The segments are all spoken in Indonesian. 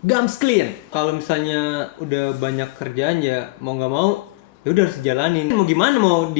Gams clean. Kalau misalnya udah banyak kerjaan ya mau nggak mau ya udah harus dijalanin. Mau gimana mau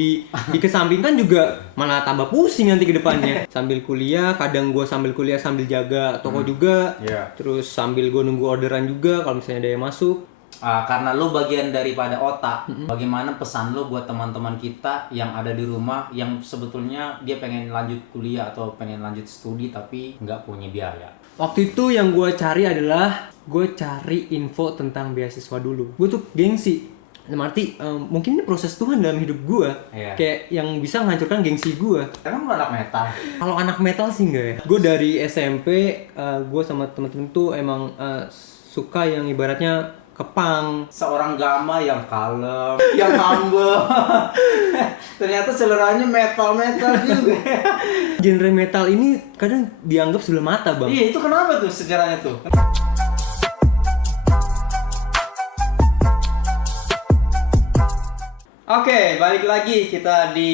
dikesampingkan juga malah tambah pusing nanti ke depannya. Sambil kuliah, kadang gue sambil kuliah sambil jaga toko juga. Iya. Terus sambil gue nunggu orderan juga kalau misalnya ada yang masuk. Karena lu bagian daripada otak, bagaimana pesan lu buat teman-teman kita yang ada di rumah yang sebetulnya dia pengen lanjut kuliah atau pengen lanjut studi tapi nggak punya biaya? Waktu itu yang gue cari adalah gue cari info tentang beasiswa dulu. Gue tuh gengsi. Dalam arti mungkin ini proses Tuhan dalam hidup gue. Iya. Kayak yang bisa menghancurkan gengsi gue. Emang lu anak metal? Kalau anak metal sih enggak ya. Gue dari SMP gue sama temen-temen tuh emang suka yang ibaratnya kepang. Seorang Gama yang kalem, yang humble. Ternyata seleranya metal-metal juga. Genre metal ini kadang dianggap sebelah mata, Bang. Iya, itu kenapa tuh sejarahnya tuh? Oke, balik lagi kita di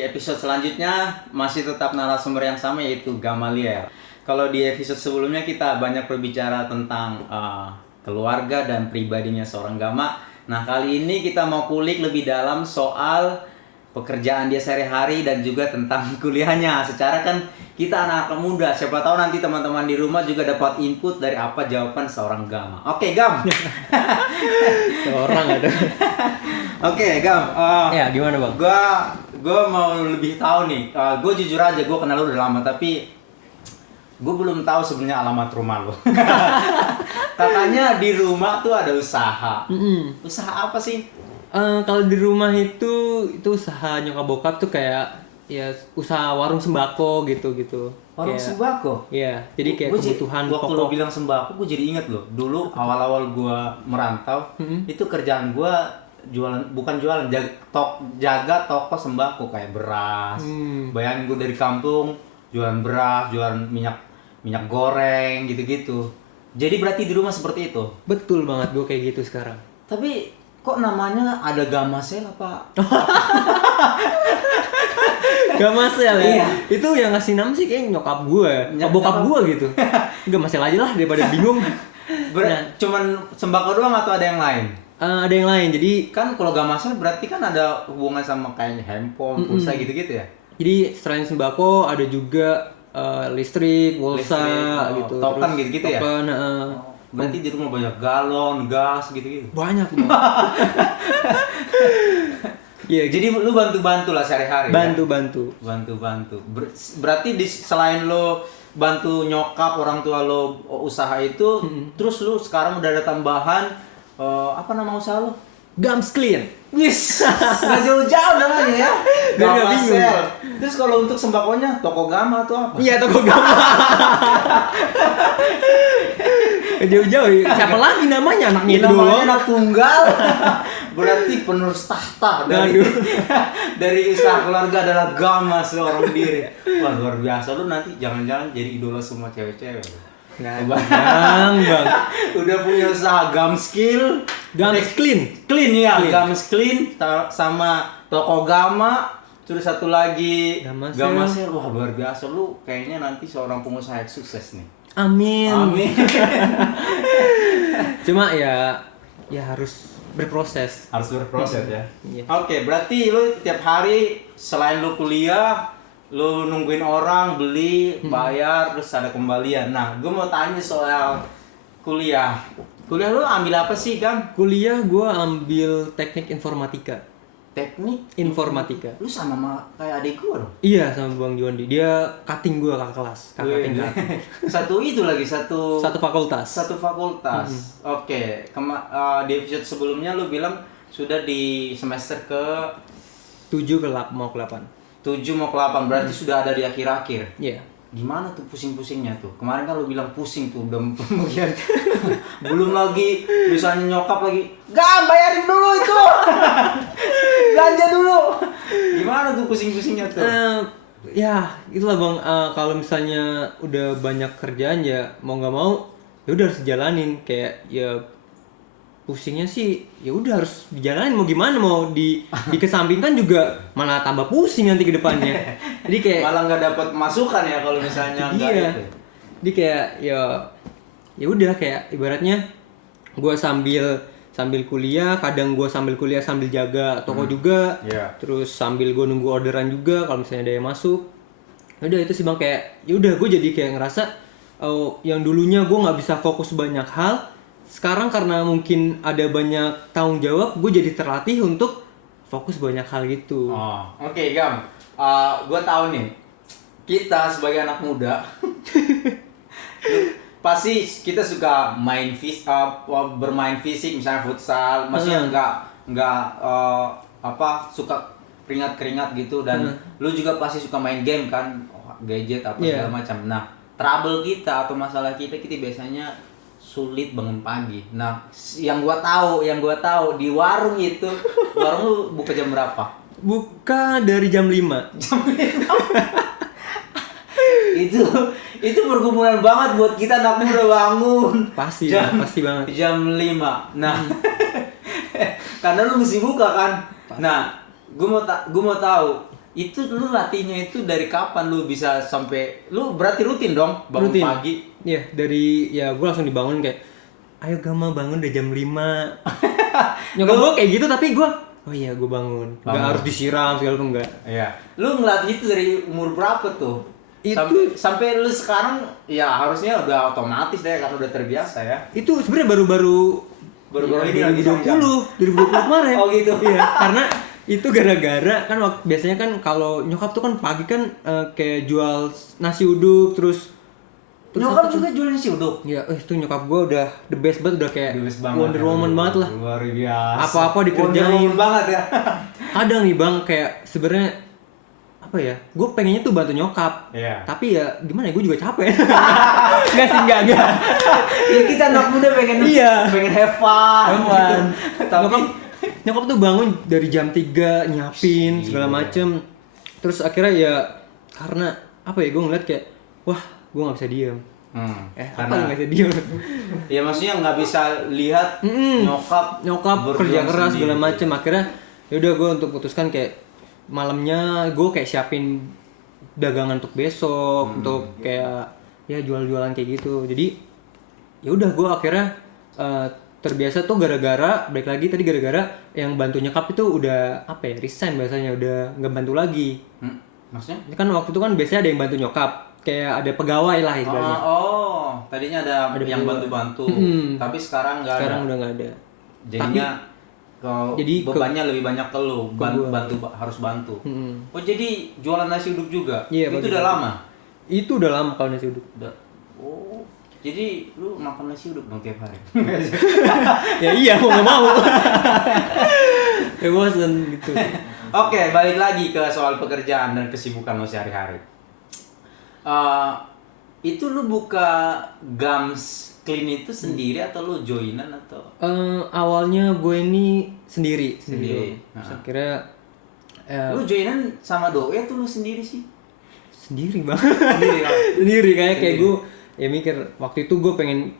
episode selanjutnya. Masih tetap narasumber yang sama, yaitu Gamaliel. Kalau di episode sebelumnya kita banyak berbicara tentang keluarga dan pribadinya seorang Gama. Nah, kali ini kita mau kulik lebih dalam soal pekerjaan dia sehari-hari dan juga tentang kuliahnya. Secara kan kita anak-anak muda, siapa tahu nanti teman-teman di rumah juga dapat input dari apa jawaban seorang Gama. Oke, Gam. Seorang ada. Oke, Gam. Ya, gimana, Bang? Gua mau lebih tahu nih. Gue jujur aja, gue kenal lu udah lama, tapi gue belum tahu sebenarnya alamat rumah lo. Katanya di rumah tuh ada usaha. Usaha apa sih? Kalau di rumah itu usaha nyokap bokap tuh kayak ya usaha warung sembako gitu. Warung Kayak- sembako? Iya, jadi kayak kebutuhan waktu lo pokok. bilang sembako, gue jadi inget loh. Dulu awal-awal gue merantau, itu kerjaan gue jaga toko sembako kayak beras. Bayangin gue dari kampung jualan beras, jualan minyak goreng gitu-gitu. Jadi berarti di rumah seperti itu. Betul banget, gue kayak gitu sekarang. Tapi kok namanya ada Gamasel apa? Gak masel ya? Iya. Itu yang ngasih nama sih kayak nyokap gue, Nyokap. bokap gue gitu. Gak masel aja lah daripada bingung. Nah, Cuman sembako doang atau ada yang lain? ada yang lain, jadi Kan kalau Gamasel berarti kan ada hubungan sama kayak handphone, pulsa gitu-gitu ya? selain sembako ada juga listrik, pulsa Listrik, gitu. token Terus gitu-gitu ya? token, Berarti di rumah banyak galon, gas gitu-gitu. banyak Bang. Iya, Jadi lu bantu-bantu lah sehari-hari. bantu. Bantu-bantu. Berarti selain lo bantu nyokap orang tua lo usaha itu, terus lu sekarang udah ada tambahan apa nama usaha lo? Gams clean. Wis, nggak jauh-jauh namanya ya. Biar nggak bingung. Gamasel. Terus kalau untuk sembakonya toko Gama atau apa? Iya, toko Gama. Jauh-jauh. Siapa lagi namanya anaknya itu Namanya doang? anak tunggal. Berarti penerus tahta dari dari usaha keluarga adalah Gama seorang diri. Wah, luar biasa. Lu nanti jangan-jangan jadi idola semua cewek-cewek. Bang. Udah punya usaha Gam Skill, Gams clean. Clean ya, Clean. Gam Clean sama toko Gama. Terus satu lagi Gamasel. Gamasel. Wah, luar biasa. Lu kayaknya nanti seorang pengusaha yang sukses nih. Amin. Amin. Cuma ya harus berproses. Harus berproses ya. Iya. Oke, berarti lu tiap hari selain lu kuliah, lu nungguin orang beli, bayar, terus ada kembalian. Nah, gue mau tanya soal kuliah. Kuliah lu ambil apa sih, Gam? Kuliah gue ambil teknik informatika. Teknik Informatika. Lu sama kayak adik gue dong. Iya, sama Bang Jondi. Dia cutting gue kakak kelas, kakak Wih, tingkat. Satu itu lagi satu Satu fakultas. satu fakultas. Oke, di episode sebelumnya lu bilang sudah di semester ke 7 ke 8 mau ke 8. 7 mau ke 8, berarti sudah ada di akhir-akhir. Iya. Gimana tuh pusing-pusingnya tuh? Kemarin kan lu bilang pusing tuh, udah pembagian. Belum lagi, misalnya nyokap lagi, "Gam, bayarin dulu itu." Belanja dulu. Gimana tuh pusing-pusingnya tuh? Ya, itulah Bang, kalau misalnya udah banyak kerjaan ya mau nggak mau ya udah harus dijalanin. Kayak ya pusingnya sih ya udah harus dijalanin, mau gimana, mau dikesampingkan juga malah tambah pusing nanti ke depannya. Jadi kayak Malah nggak dapat masukan ya kalau misalnya nggak iya. itu. Jadi kayak ya ya udah kayak ibaratnya gue sambil kuliah, kadang gue sambil kuliah sambil jaga toko juga, terus sambil gue nunggu orderan juga kalau misalnya ada yang masuk. Udah itu sih bang, kayak ya udah gue jadi kayak ngerasa yang dulunya gue nggak bisa fokus banyak hal, sekarang karena mungkin ada banyak tanggung jawab, gue jadi terlatih untuk fokus banyak hal gitu. Oke, Gam, gue tahu nih kita sebagai anak muda pasti kita suka bermain fisik, misalnya futsal, maksudnya nggak suka keringat gitu, dan lu juga pasti suka main game kan, gadget apa segala macam. Nah, trouble kita atau masalah kita biasanya sulit bangun pagi. Nah, yang gua tahu di warung itu, warung lu buka jam berapa? Buka dari jam 5. Jam 5. itu pergumulan banget buat kita anak muda bangun. Pasti banget. Jam 5. Nah, karena lu mesti buka kan. Pasti. Nah, gua mau tahu itu lu latihnya itu dari kapan lu bisa sampai, lu berarti rutin dong bangun pagi? Iya, gue langsung dibangun kayak, ayo Gama bangun udah jam 5. Nyokap gue kayak gitu, tapi gue oh iya gue bangun. Gak harus disiram segala macam, enggak. Iya. Lu ngelatih itu dari umur berapa tuh? Sampai lu sekarang ya harusnya udah otomatis deh karena udah terbiasa ya. Itu sebenarnya baru-baru ini lagi 2020 kemarin. Oh gitu. Iya, karena itu gara-gara kan biasanya kan kalau nyokap tuh kan pagi kan kayak jual nasi uduk terus nyokap juga jual nasi uduk. Iya, itu nyokap gue udah the best banget, udah kayak Wonder Woman banget lah. Luar biasa. Apa-apa dikerjain. Wonder Woman banget ya. Kadang nih bang kayak sebenarnya apa ya, gue pengennya tuh bantu nyokap, tapi ya gimana ya, gue juga capek. Enggak. Ya kita anak muda pengen have fun. Gitu. Tapi nyokap tuh bangun dari jam 3 nyiapin segala macem, terus akhirnya ya karena apa ya, gue ngeliat kayak wah gue nggak bisa diem. Karena nggak bisa diem. Ya maksudnya nggak bisa lihat nyokap kerja keras segala macem. Akhirnya yaudah gue untuk putuskan kayak malamnya gue kayak siapin dagangan untuk besok, untuk kayak ya jual-jualan kayak gitu. Jadi ya udah gue akhirnya terbiasa tuh gara-gara yang bantu nyokap itu udah apa ya, resign bahasanya, udah nggak bantu lagi. Maksudnya? Ini kan waktu itu kan biasanya ada yang bantu nyokap, kayak ada pegawai lah istilahnya. Tadinya ada yang bantu-bantu, tapi sekarang nggak ada. Sekarang udah nggak ada. Jadinya jadi bebannya lebih banyak ke lu, harus bantu. Oh jadi jualan nasi uduk juga? Iya, itu udah lama? Itu udah lama kalau nasi uduk. Oh, jadi lu makan nasi uduk dong tiap hari? Ya iya, mau nggak mau. Ya bosan gitu. Oke, balik lagi ke soal pekerjaan dan kesibukan lu sehari-hari. Itu lu buka Gams Clean itu sendiri atau lu joinan atau? Awalnya gue ini sendiri. Akhirnya lu joinan sama Doi atau lu sendiri sih? Sendiri bang. Sendiri kayak gue ya mikir waktu itu gue pengen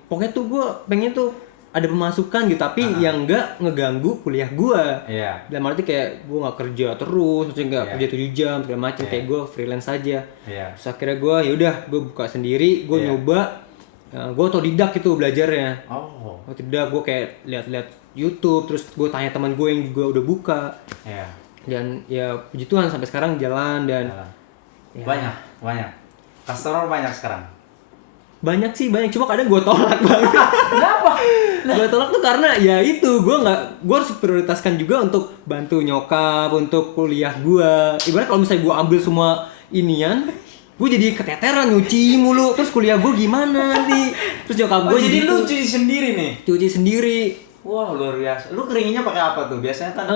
tuh ada pemasukan gitu, tapi yang enggak ngeganggu kuliah gue. Dan arti kayak gue nggak kerja terus, maksudnya nggak kerja 7 jam segala macam, kayak gue freelance aja. Terus akhirnya gue ya udah gue buka sendiri, gue nyoba. Gue otodidak gitu belajarnya. Otodidak, gue kayak lihat-lihat YouTube, terus gue tanya teman gue yang juga udah buka. Dan ya puji Tuhan sampai sekarang jalan dan banyak customer banyak sekarang. Banyak, cuma kadang gue tolak banget. Kenapa? Gue tolak tuh karena ya itu gue harus prioritaskan juga untuk bantu nyokap, untuk kuliah gue. Ibarat kalau misalnya gue ambil semua inian, gue jadi keteteran nyuci mulu, terus kuliah gue gimana nanti, terus nyokap gue jadi lu cuci sendiri nih? Cuci sendiri. Wah luar biasa. Lu keringinnya pakai apa tuh biasanya kan?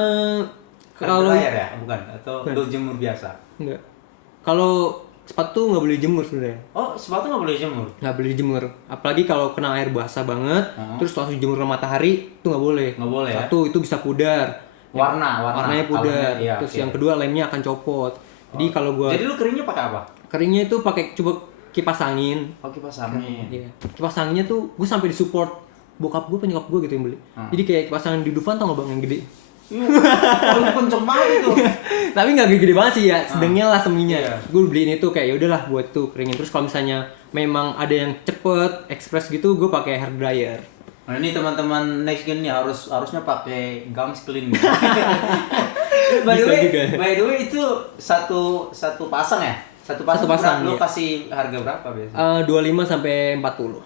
Kalau dryer ya, bukan? Atau lu jemur biasa? Enggak. Kalau sepatu nggak boleh jemur sebenarnya. Oh, sepatu nggak boleh jemur? Nggak boleh jemur, apalagi kalau kena air basah banget, terus langsung jemur ke matahari, itu nggak boleh. Nggak boleh. Satu itu bisa pudar. Warnanya pudar. Terus yang kedua lemnya akan copot. Jadi kalau gua. Jadi lu keringnya pakai apa? Keringnya itu pakai coba kipas angin. Kipas angin. Iya. Kipas anginnya tuh gue sampai disupport bokap gue, penyokap gue gitu yang beli. Jadi kayak kipas angin di Dufan, tau nggak bang, yang gede? Lu kenceng banget itu. Tapi nggak gede banget sih ya, sedangnya lah seminya. Gue beliin itu kayak ya udahlah buat tuh keringin. Terus kalau misalnya memang ada yang cepet, express gitu, gue pakai hair dryer. Nah ini teman-teman next gen nih harusnya pakai gums clean. by Bisa juga. the way itu satu pasang ya? Satu pasang, lu Iya. kasih harga berapa biasanya? 25 sampai 40.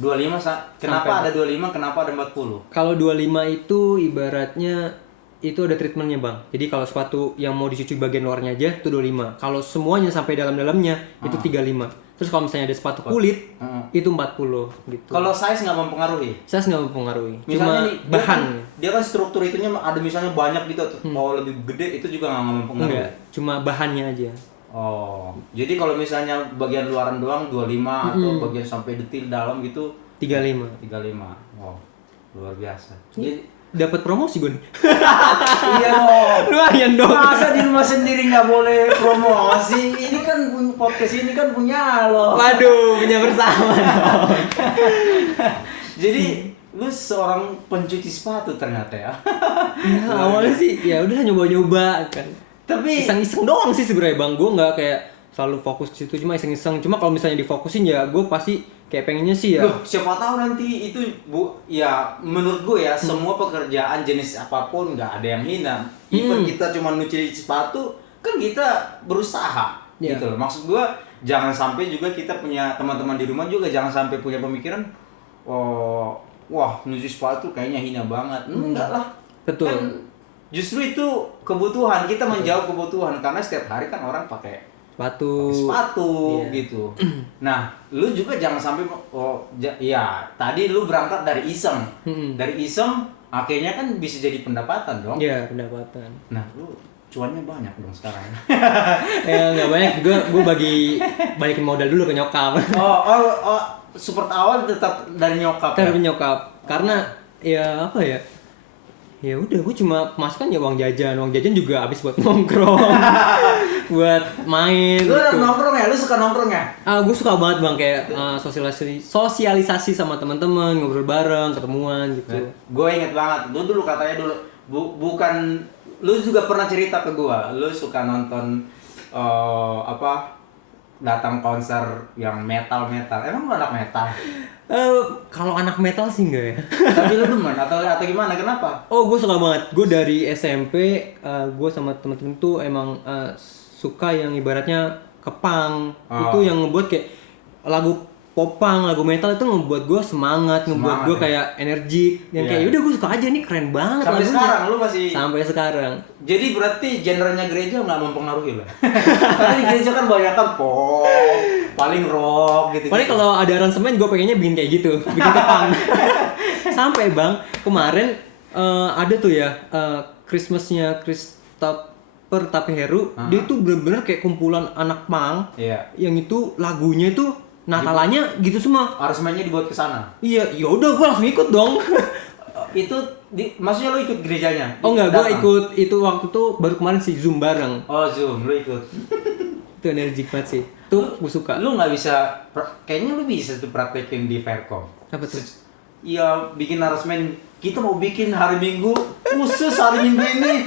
25 kenapa ada 25, kenapa ada 40? Kalau 25 itu ibaratnya itu ada treatmentnya bang. Jadi kalau sepatu yang mau dicuci bagian luarnya aja itu 25. Kalau semuanya sampai dalamnya itu 35. Terus kalau misalnya ada sepatu kulit itu 40 gitu. Kalau size nggak mempengaruhi? Saya nggak mempengaruhi. Misalnya Cuma nih, bahan. dia kan struktur itunya ada misalnya banyak gitu, mau lebih gede itu juga nggak mempengaruhi. Enggak, cuma bahannya aja. Oh, jadi kalau misalnya bagian luaran doang 25 atau bagian sampai detil dalam gitu 35. 35. Wow, luar biasa. Jadi Dapat promosi gue nih. iya dong. Lumayan dong. Masa di rumah sendiri nggak boleh promosi? Ini kan podcast ini kan punya lo. Waduh, punya bersama dong. Jadi lu seorang pencuci sepatu ternyata ya. Ya, awalnya sih ya udah nyoba-nyoba kan. Tapi Iseng-iseng doang sih sebenarnya bang. Gue nggak kayak selalu fokus ke situ, cuma iseng-iseng. Cuma kalau misalnya difokusin ya gue pasti kayak pengennya sih ya. loh, siapa tahu nanti itu ya menurut gue ya semua pekerjaan jenis apapun nggak ada yang hina. Even kita cuma nyuci sepatu kan kita berusaha Iya. gitu loh. Maksud gue jangan sampai juga kita punya teman-teman di rumah juga jangan sampai punya pemikiran oh wah nyuci sepatu kayaknya hina banget. Enggak lah. Betul. Kan justru itu kebutuhan kita menjawab kebutuhan karena setiap hari kan orang pakai sepatu Iya. gitu. Nah, lu juga jangan sampai ya tadi lu berangkat dari iseng. Dari iseng akhirnya kan bisa jadi pendapatan dong. Iya, pendapatan. Nah, lu cuannya banyak dong sekarang. Ya nggak banyak juga, gue balikin modal dulu ke nyokap. Support awal tetap dari nyokap. Dari Ya? nyokap. Karena ya apa ya? Ya udah gue cuma masukkan ya uang jajan juga habis buat nongkrong. Buat main Lu gitu. nongkrong ya? Lu suka nongkrong ya? Gue suka banget bang kayak sosialisasi sama teman-teman, ngobrol bareng, ketemuan gitu. Gue inget banget, lu dulu katanya bukan lu juga pernah cerita ke gue, lu suka nonton datang konser yang metal. Emang lu anak metal? Kalau anak metal sih enggak ya. Tapi lu demen atau gimana? Kenapa? Oh, gue suka banget. Gue dari SMP, gue sama temen-temen tuh emang suka yang ibaratnya kepang. Itu yang ngebuat kayak lagu popang, lagu metal itu ngebuat gue semangat, ngebuat gue ya? kayak energik. Yang kayak udah gue suka aja nih, keren banget Sampai lagunya. sekarang lu masih. Sampai sekarang. Jadi berarti genrenya gereja nggak mempengaruhi lah. Karena di gereja kan banyak kan pop, paling rock gitu. Paling kalau ada aransemen gue pengennya bikin kayak gitu, bikin kepang. Sampai bang, kemarin ada tuh ya Christmasnya Christopher Tapeheru, dia tuh bener-bener kayak kumpulan anak punk. Iya. Yang itu lagunya itu Natalannya gitu semua. Aransemennya dibuat ke sana. Iya, ya udah gue langsung ikut dong. Itu maksudnya lu ikut gerejanya? Oh enggak, gue Datang? ikut itu waktu tuh baru kemarin sih Zoom bareng. Oh Zoom, lu ikut. Itu energik banget sih. Tuh gue suka. Lu nggak bisa, kayaknya lu bisa tuh praktekin di Faircom. Apa tuh? Iya, bikin aransemen. Kita mau bikin hari Minggu, khusus hari Minggu ini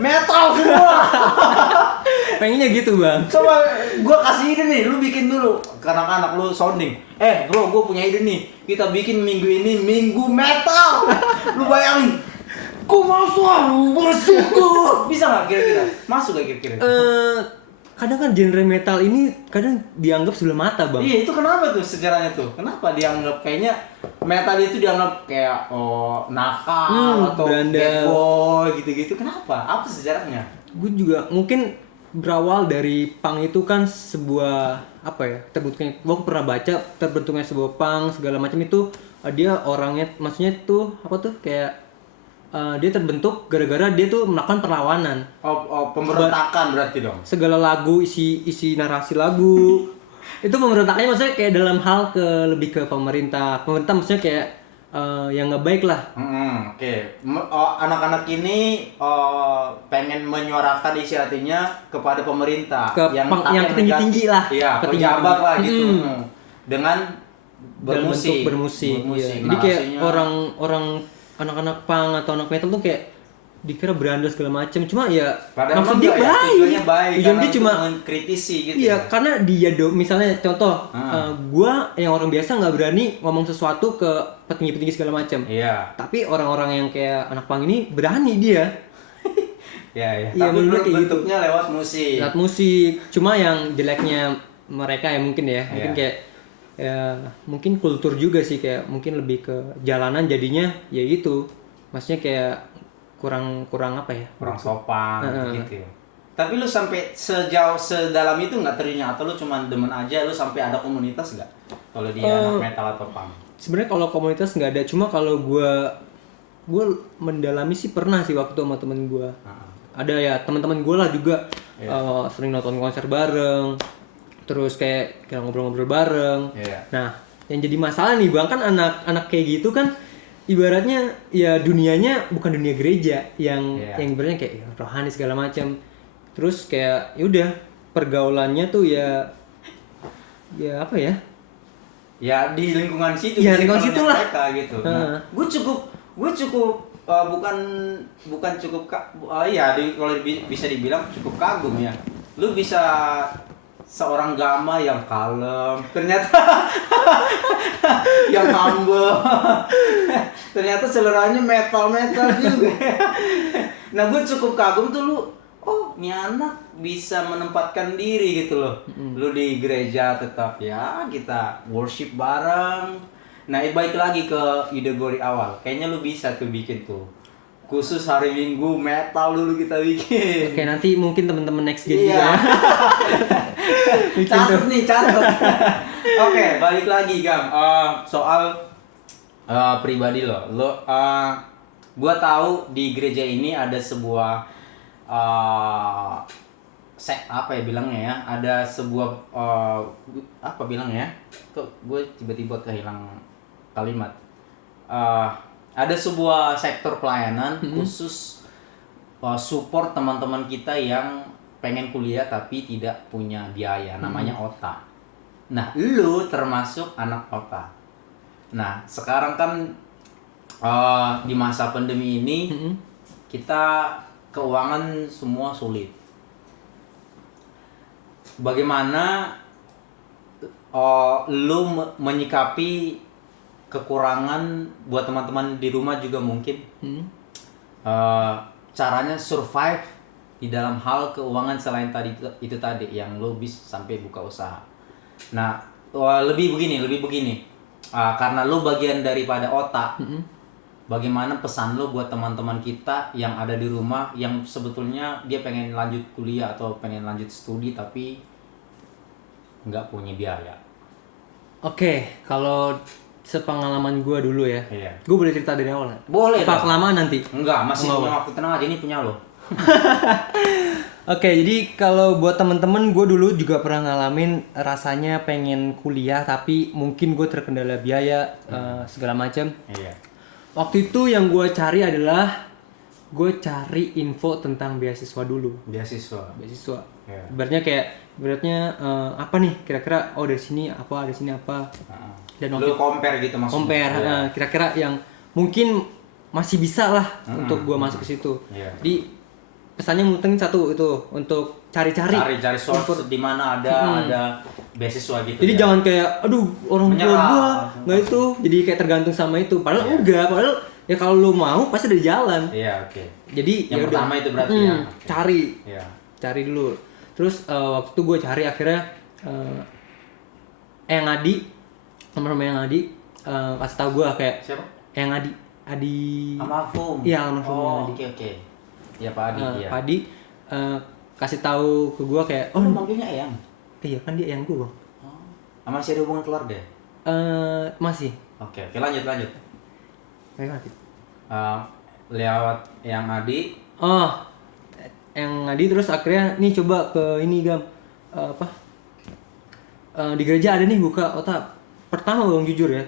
metal semua. Pengennya gitu bang. Coba gua kasih ide nih, lu bikin dulu ke anak-anak lu sounding. Bro, gua punya ide nih. Kita bikin minggu ini minggu metal. Lu bayangin. Ku mau selalu bersyukur. Bisa nggak kira-kira? Masuk nggak kira-kira? Kadang kan genre metal ini kadang dianggap sebelah mata bang. Iya, itu kenapa tuh sejarahnya tuh? Kenapa dianggap kayaknya metal itu dianggap kayak nakal atau berandal. bad boy gitu-gitu. Kenapa? Apa sejarahnya? Gue juga mungkin berawal dari punk itu kan sebuah apa ya, terbentuknya gue pernah baca terbentuknya sebuah punk segala macam itu dia orangnya maksudnya tuh apa tuh kayak dia terbentuk gara-gara dia tuh melakukan perlawanan. Pemberontakan berarti dong. Segala lagu isi narasi lagu itu pemberontakannya maksudnya kayak dalam hal lebih ke pemerintah maksudnya kayak yang nggak baik lah. Oke. Anak-anak ini pengen menyuarakan isi hatinya kepada pemerintah yang tinggi-tinggi lah. Iya, pejabat lah gitu. Dengan bermusik. Iya. Jadi kayak orang anak-anak punk atau anak metal tuh kayak dikira berandal segala macam, cuma ya Padahal maksud mah dia enggak ya, baik. tujuannya baik Iya, karena dia cuma untuk mengkritisi gitu. iya, ya. karena dia misalnya contoh, Ah. gua yang orang biasa nggak berani ngomong sesuatu ke petinggi-petinggi segala macam. Iya. Tapi orang-orang yang kayak anak pang ini berani dia. Iya, iya. Iya, Tapi menurut kayak gitu. bentuknya lewat musik. Lihat musik, cuma yang jeleknya mereka ya mungkin ya, mungkin Iya. kayak ya mungkin kultur juga sih, kayak mungkin lebih ke jalanan jadinya ya gitu. Maksudnya kayak kurang apa ya? Kurang sopan Heeh. gitu ya. Tapi lu sampai sejauh sedalam itu nggak ternyata, atau lu cuma demen aja, lu sampai ada komunitas nggak? Kalau dia anak metal atau punk? Sebenarnya kalau komunitas nggak ada, cuma kalau gue mendalami sih pernah sih waktu sama temen gue. Ada ya teman-teman gue lah juga sering nonton konser bareng, terus kayak ngobrol-ngobrol bareng. Iya. Nah, yang jadi masalah nih bang, kan anak-anak kayak gitu kan ibaratnya ya dunianya bukan dunia gereja yang Iya. yang ibaratnya kayak ya, rohani segala macam. Terus kayak yaudah pergaulannya tuh ya apa ya? Ya di lingkungan situ. Ya, di lingkungan circle-nya situ lah. mereka gitu. Nah, gue cukup bukan cukup kalau bisa dibilang cukup kagum ya. Lu bisa seorang Gama yang kalem, ternyata yang humble, ternyata seleranya metal juga. Nah, gue cukup kagum tuh lu. Oh, ini anak bisa menempatkan diri gitu loh. Lu di gereja tetap ya kita worship bareng. Nah, balik lagi ke ide Gori awal. Kayaknya lu bisa tuh bikin tuh. Khusus hari Minggu metal dulu kita bikin. Oke, nanti mungkin teman-teman next gen juga Iya. ya. Catat nih, catat. Oke, balik lagi Gam. Soal pribadi lo. Gua tahu di gereja ini ada sebuah apa ya bilangnya ya? Ada sebuah apa bilangnya? Kok gue tiba-tiba kehilang kalimat. Ada sebuah sektor pelayanan khusus support teman-teman kita yang pengen kuliah tapi tidak punya biaya, namanya OTA. Nah, lu termasuk anak OTA. Nah, sekarang kan di masa pandemi ini kita keuangan semua sulit. Bagaimana lu menyikapi kekurangan buat teman-teman di rumah juga mungkin caranya survive di dalam hal keuangan selain itu tadi yang lo bisa sampai buka usaha. Nah, lebih begini karena lo bagian daripada otak. Bagaimana pesan lo buat teman-teman kita yang ada di rumah yang sebetulnya dia pengen lanjut kuliah atau pengen lanjut studi tapi nggak punya biaya? Oke, kalau sepengalaman gue dulu ya. Iya. Gue boleh cerita dari awal nggak? Boleh Apa dong. kelamaan nanti? Enggak, masih Enggak, punya waktu, tenang aja, ini punya lo. Oke, jadi kalau buat temen-temen gue dulu juga pernah ngalamin rasanya pengen kuliah tapi mungkin gue terkendala biaya segala macam. Iya. Waktu itu yang gue cari adalah gue cari info tentang beasiswa dulu. Beasiswa. Iya. Ibaratnya apa nih kira-kira dari sini apa, dari sini apa. Dan Lu compare gitu maksudnya. Iya. Kira-kira yang mungkin masih bisa lah untuk gue masuk ke situ. Iya. Jadi pesannya mungkin satu itu untuk cari-cari source di mana ada beasiswa gitu. jadi ya. jangan kayak aduh orang tua Menyerah. gua nggak itu, jadi kayak tergantung sama itu padahal enggak, padahal ya kalau lu mau pasti ada jalan. Iya, oke. Jadi Yang ya pertama udah. itu berarti ya. Iya. cari dulu. Terus waktu itu gue cari akhirnya yang Adi, nomor yang Adi kasih tahu gue kayak Siapa? yang Adi Almarhum. Iya, almarhum Oh, Adi. oke. Ya Pak Adi, iya. Pak Adi kasih tahu ke gue kayak Oh, lu manggilnya Eyang. iya kan dia yang gue bang. Oh. Masih ada hubungan keluarga? Masih. Oke, lanjut. Kayak mati. Lewat yang Adi. Oh, yang Adi terus akhirnya nih coba ke ini Gam di gereja ada nih buka otak. Pertama bang jujur ya,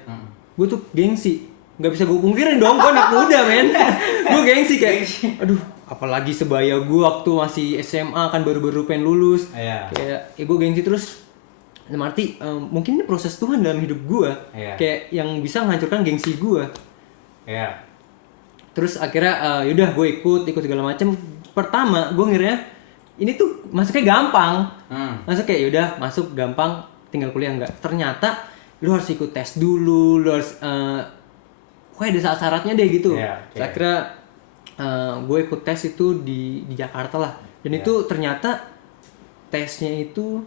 gue tuh gengsi, nggak bisa gue pungkirin dong, gue anak muda men. Gue gengsi kayak, aduh, apalagi sebaya gue waktu masih SMA kan baru-baru pengen lulus. Iya. Kayak, gue gengsi terus. Arti mungkin ini proses Tuhan dalam hidup gue, Iya. kayak yang bisa menghancurkan gengsi gue. Iya. Terus akhirnya yaudah gue ikut segala macem. Pertama gue ngiranya ini tuh masuknya gampang. Masuk kayak yaudah masuk gampang, tinggal kuliah. Enggak, ternyata lu harus ikut tes dulu, lu harus pokoknya ada syarat-syaratnya deh gitu. Terus akhirnya gue ikut tes itu di Jakarta lah. Dan itu ternyata tesnya itu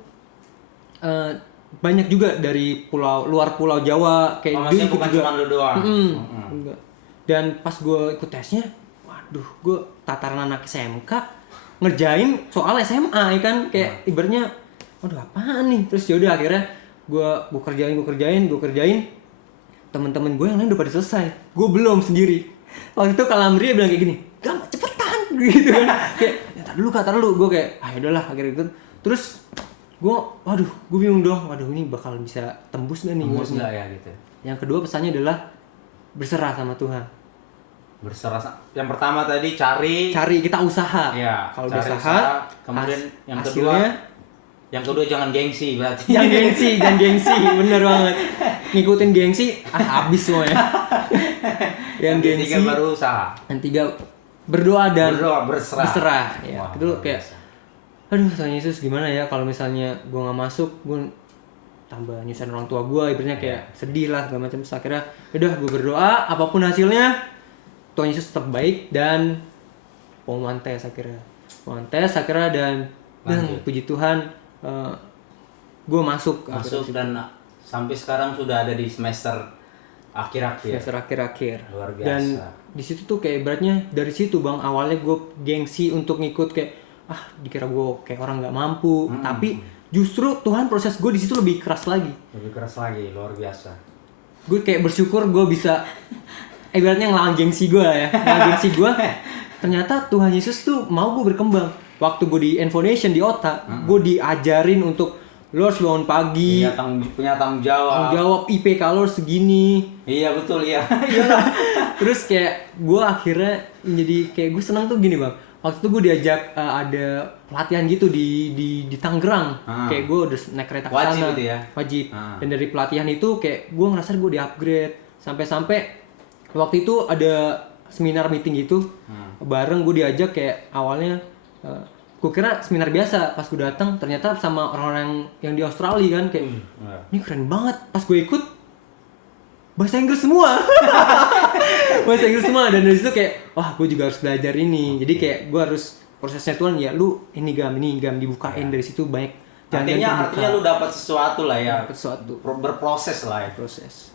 banyak juga dari luar pulau Jawa kayak maksudnya bukan cuma lu doang. Enggak. Dan pas gue ikut tesnya, waduh, gue tataran anak SMK ngerjain soal SMA ya kan, kayak ibaratnya waduh apaan nih. Terus yaudah akhirnya gue kerjain. Teman-teman gue yang lain udah pada selesai, gue belum sendiri. Waktu itu Kalamria bilang kayak gini, "Gam, cepetan." gitu kan. Kayak, tar dulu. Gue kayak, yaudahlah akhirnya gitu. Terus gue bingung dong, ini bakal bisa tembus gak nih? Tembus gak ya gitu. Yang kedua pesannya adalah berserah sama Tuhan. Yang pertama tadi cari kita usaha. Ya, kalau cari usaha, kemudian yang hasilnya, kedua jangan gengsi berarti. jangan gengsi, bener banget. Ngikutin gengsi, habis semuanya. Yang gengsi. Ketiga baru usaha. Yang tiga berdoa dan berserah. Ya, itu kayak aduh Tuhan Yesus gimana ya kalau misalnya gue nggak masuk, gue tambah nyusahin orang tua gue, ibaratnya kayak sedih lah segala macam. Akhirnya udah gue berdoa apapun hasilnya Tuhan Yesus tetap baik dan pengumuman tes akhirnya dan puji Tuhan gue masuk dan sampai sekarang sudah ada di semester akhir-akhir. Luar biasa. Dan di situ tuh kayak ibaratnya dari situ bang, awalnya gue gengsi untuk ngikut, kayak dikira gue kayak orang nggak mampu, tapi justru Tuhan proses gue di situ lebih keras lagi, luar biasa. Gue kayak bersyukur gue bisa ibaratnya ngelawan gengsi gue ya. Ternyata Tuhan Yesus tuh mau gue berkembang. Waktu gue di Infoundation di OTA, gue diajarin untuk lo harus bangun pagi, punya tanggung jawab. IPK lo segini. Iya betul ya. Terus kayak gue akhirnya jadi kayak gue senang tuh gini bang. Waktu itu gue diajak ada pelatihan gitu di Tangerang. Kayak gue udah naik kereta ke sana. Wajib itu ya? Wajib. Dan dari pelatihan itu kayak gue ngerasa gue di-upgrade. Sampai waktu itu ada seminar meeting gitu. Bareng gue diajak kayak awalnya gue kira seminar biasa. Pas gue datang ternyata sama orang-orang yang di Australia kan, kayak ini keren banget. Pas gue ikut bahasa Inggris semua. Dan dari situ kayak gue juga harus belajar ini. Jadi kayak gue harus prosesnya Tuhan ya, lu ini gam dibukain dari situ banyak. Artinya lu dapat sesuatu lah ya. Berproses lah ya. Proses.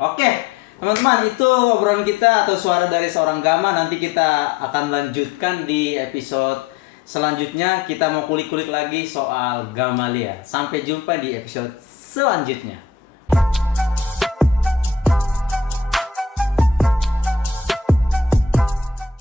Oke. Teman-teman, itu obrolan kita atau suara dari seorang Gama. Nanti kita akan lanjutkan di episode selanjutnya. Kita mau kulik-kulik lagi soal Gamaliel. Sampai jumpa di episode selanjutnya.